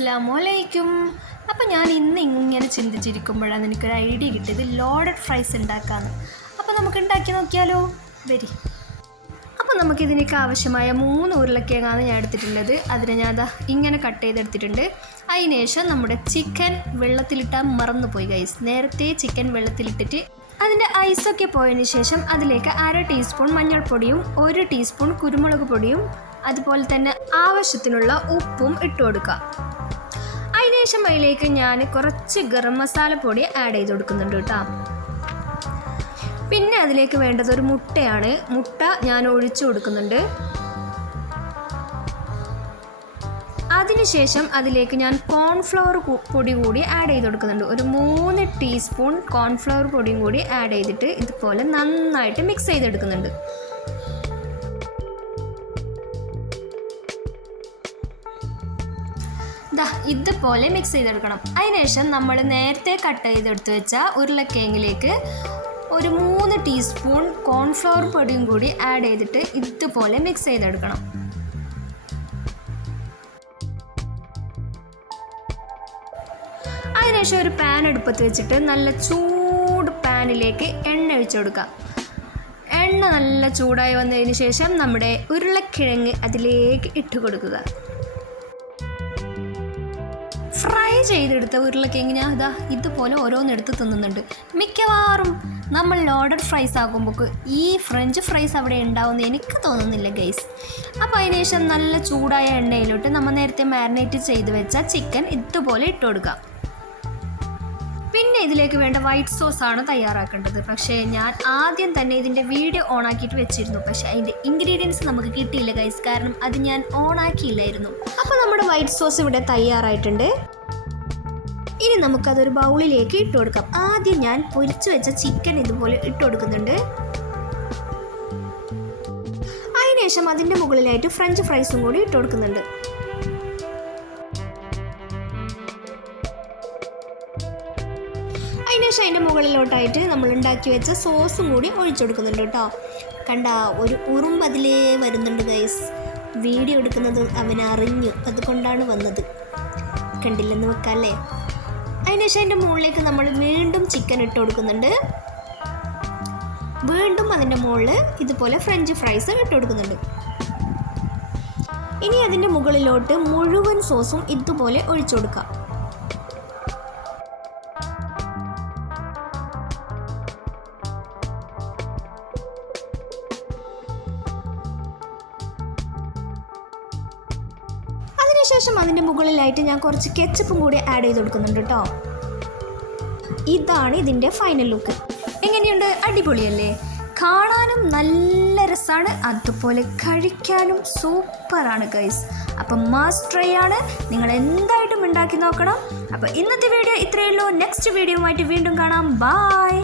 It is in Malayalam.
അസ്സലാമലൈക്കും. അപ്പോൾ ഞാൻ ഇന്ന് ഇങ്ങനെ ചിന്തിച്ചിരിക്കുമ്പോഴാണ് എനിക്കൊരു ഐഡിയ കിട്ടിയത് ലോഡഡ് ഫ്രൈസ് ഉണ്ടാക്കാമെന്ന്. അപ്പോൾ നമുക്ക് ഉണ്ടാക്കി നോക്കിയാലോ? വരി. അപ്പോൾ നമുക്കിതിനൊക്കെ ആവശ്യമായ 3 ഉരുളക്കിഴങ്ങാണ് ഞാൻ എടുത്തിട്ടുള്ളത്. അതിനെ ഞാൻ ഇങ്ങനെ കട്ട് ചെയ്തെടുത്തിട്ടുണ്ട്. അതിനുശേഷം നമ്മുടെ ചിക്കൻ വെള്ളത്തിലിട്ടാൽ മറന്നുപോയി ഗൈസ്. നേരത്തെ ചിക്കൻ വെള്ളത്തിലിട്ടിട്ട് അതിൻ്റെ ഐസൊക്കെ പോയതിന് ശേഷം അതിലേക്ക് 1/2 ടീസ്പൂൺ മഞ്ഞൾപ്പൊടിയും 1 ടീസ്പൂൺ കുരുമുളക് പൊടിയും അതുപോലെ തന്നെ ആവശ്യത്തിനുള്ള ഉപ്പും ഇട്ട് കൊടുക്കുക. അതിനുശേഷം അതിലേക്ക് ഞാൻ കുറച്ച് ഗരം മസാല പൊടി ആഡ് ചെയ്ത് കൊടുക്കുന്നുണ്ട് കേട്ടോ. പിന്നെ അതിലേക്ക് വേണ്ടത് ഒരു മുട്ടയാണ്. മുട്ട ഞാൻ ഒഴിച്ചു കൊടുക്കുന്നുണ്ട്. അതിനുശേഷം അതിലേക്ക് ഞാൻ കോൺഫ്ലവർ പൊടി കൂടി ആഡ് ചെയ്ത് കൊടുക്കുന്നുണ്ട്. ഒരു 3 ടീസ്പൂൺ കോൺഫ്ലവർ പൊടിയും കൂടി ആഡ് ചെയ്തിട്ട് ഇതുപോലെ നന്നായിട്ട് മിക്സ് ചെയ്തെടുക്കുന്നുണ്ട്. ഇതുപോലെ മിക്സ് ചെയ്തെടുക്കണം. അതിനുശേഷം നമ്മൾ നേരത്തെ കട്ട് ചെയ്തെടുത്ത് വെച്ച ഉരുളക്കിഴങ്ങിലേക്ക് ഒരു 3 ടീസ്പൂൺ കോൺഫ്ലവർ പൊടിയും കൂടി ആഡ് ചെയ്തിട്ട് ഇതുപോലെ മിക്സ് ചെയ്തെടുക്കണം. അതിനുശേഷം ഒരു പാൻ അടുപ്പത്ത് വെച്ചിട്ട് നല്ല ചൂട് പാനിലേക്ക് എണ്ണ ഒഴിച്ചു കൊടുക്കുക. എണ്ണ നല്ല ചൂടായി വന്നതിന് ശേഷം നമ്മുടെ ഉരുളക്കിഴങ്ങ് അതിലേക്ക് ഇട്ട് കൊടുക്കുക. ഫ്രൈ ചെയ്തെടുത്ത ഉരുളക്കിഴങ്ങ് ഞാൻ ഇതുപോലെ ഓരോന്നെടുത്ത് തിന്നുന്നുണ്ട്. മിക്കവാറും നമ്മൾ ലോഡഡ് ഫ്രൈസ് ആകുമ്പോൾ ഈ ഫ്രഞ്ച് ഫ്രൈസ് അവിടെ ഉണ്ടാവുമെന്ന് എനിക്ക് തോന്നുന്നില്ല ഗൈസ്. അപ്പോൾ അതിനുശേഷം നല്ല ചൂടായ എണ്ണയിലോട്ട് നമ്മൾ നേരത്തെ മാരിനേറ്റ് ചെയ്ത് വെച്ച ചിക്കൻ ഇതുപോലെ ഇട്ട് കൊടുക്കാം. പിന്നെ ഇതിലേക്ക് വേണ്ട വൈറ്റ് സോസാണ് തയ്യാറാക്കേണ്ടത്. പക്ഷേ ഞാൻ ആദ്യം തന്നെ ഇതിൻ്റെ വീഡിയോ ഓണാക്കിയിട്ട് വെച്ചിരുന്നു. പക്ഷേ അതിൻ്റെ ഇൻഗ്രീഡിയൻസ് നമുക്ക് കിട്ടിയില്ല ഗൈസ്, കാരണം അത് ഞാൻ ഓണാക്കിയില്ലായിരുന്നു. അപ്പോൾ നമ്മുടെ വൈറ്റ് സോസ് ഇവിടെ തയ്യാറായിട്ടുണ്ട്. ഇനി നമുക്കതൊരു ബൗളിലേക്ക് ഇട്ട് കൊടുക്കാം. ആദ്യം ഞാൻ പൊരിച്ചു വെച്ച ചിക്കൻ ഇതുപോലെ ഇട്ട് കൊടുക്കുന്നുണ്ട്. അതിനുശേഷം അതിൻ്റെ മുകളിലായിട്ട് ഫ്രഞ്ച് ഫ്രൈസും കൂടി ഇട്ട് കൊടുക്കുന്നുണ്ട്. അതിനുശേഷം അതിൻ്റെ മുകളിലോട്ടായിട്ട് നമ്മൾ ഉണ്ടാക്കി വെച്ച സോസും കൂടി ഒഴിച്ചു കൊടുക്കുന്നുണ്ട് കേട്ടോ. കണ്ട ഒരു ഉറുമ്പ് അതിലേ വരുന്നുണ്ട് ഗൈസ്. വീഡിയോ എടുക്കുന്നത് അവനറിഞ്ഞു, അതുകൊണ്ടാണ് വന്നത്. കണ്ടില്ലെന്ന് വെക്കാല്ലേ. അതിനുശേഷം അതിൻ്റെ മുകളിലേക്ക് നമ്മൾ വീണ്ടും ചിക്കൻ ഇട്ട് കൊടുക്കുന്നുണ്ട്. വീണ്ടും അതിൻ്റെ മുകളിൽ ഇതുപോലെ ഫ്രഞ്ച് ഫ്രൈസ് ഇട്ട് കൊടുക്കുന്നുണ്ട്. ഇനി അതിൻ്റെ മുകളിലോട്ട് മുഴുവൻ സോസും ഇതുപോലെ ഒഴിച്ചു കൊടുക്കാം. അതിനുശേഷം അതിൻ്റെ മുകളിലായിട്ട് ഞാൻ കുറച്ച് കെച്ചപ്പും കൂടി ആഡ് ചെയ്ത് കൊടുക്കുന്നുണ്ട് കേട്ടോ. ഇതാണ് ഇതിൻ്റെ ഫൈനൽ ലുക്ക്. എങ്ങനെയുണ്ട്? അടിപൊളിയല്ലേ? കാണാനും നല്ല രസമാണ്, അതുപോലെ കഴിക്കാനും സൂപ്പറാണ് ഗൈസ്. അപ്പം മസ്റ്റ് ട്രൈ ആണ്. നിങ്ങൾ എന്തായിട്ടും ഉണ്ടാക്കി നോക്കണം. അപ്പോൾ ഇന്നത്തെ വീഡിയോ ഇത്രയേ ഉള്ളൂ. നെക്സ്റ്റ് വീഡിയോയുമായിട്ട് വീണ്ടും കാണാം. ബൈ.